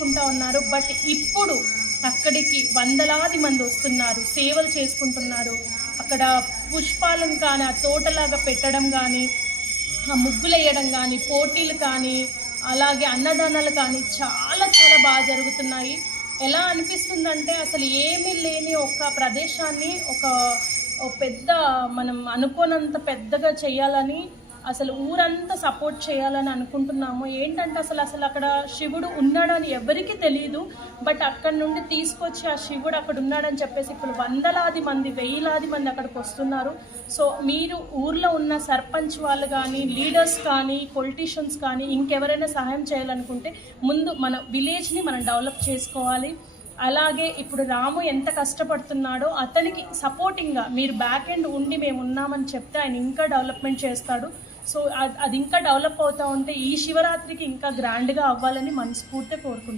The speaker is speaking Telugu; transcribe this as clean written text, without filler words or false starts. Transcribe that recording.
చేసుకుంటూ ఉన్నారు. బట్ ఇప్పుడు అక్కడికి వందలాది మంది వస్తున్నారు, సేవలు చేసుకుంటున్నారు. అక్కడ పుష్పాలను కానీ ఆ తోటలాగా పెట్టడం కానీ, ఆ ముగ్గులు వేయడం కానీ, పోటీలు కానీ, అలాగే అన్నదానాలు కానీ చాలా చాలా బాగా జరుగుతున్నాయి. ఎలా అనిపిస్తుందంటే అసలు ఏమీ లేని ఒక ప్రదేశాన్ని పెద్ద మనం అనుకోనంత పెద్దగా చేయాలని, అసలు ఊరంతా సపోర్ట్ చేయాలని అనుకుంటున్నాము. ఏంటంటే అసలు అక్కడ శివుడు ఉన్నాడని ఎవరికీ తెలియదు. బట్ అక్కడ నుండి తీసుకొచ్చి ఆ శివుడు అక్కడ ఉన్నాడని చెప్పేసి ఇప్పుడు వందలాది మంది, వేలాది మంది అక్కడికి వస్తున్నారు. సో మీరు ఊర్లో ఉన్న సర్పంచ్ వాళ్ళు కానీ, లీడర్స్ కానీ, పొలిటీషియన్స్ కానీ ఇంకెవరైనా సహాయం చేయాలనుకుంటే ముందు మన విలేజ్ని మనం డెవలప్ చేసుకోవాలి. అలాగే ఇప్పుడు రాము ఎంత కష్టపడుతున్నాడో అతనికి సపోర్టింగ్గా మీరు బ్యాక్ ఎండ్ ఉండి మేము ఉన్నామని చెప్తే ఆయన ఇంకా డెవలప్మెంట్ చేస్తాడు. సో అది ఇంకా డెవలప్ అవుతూ ఉంటే ఈ శివరాత్రికి ఇంకా గ్రాండ్గా అవ్వాలని మనస్ఫూర్తిగా కోరుకుంటున్నాను.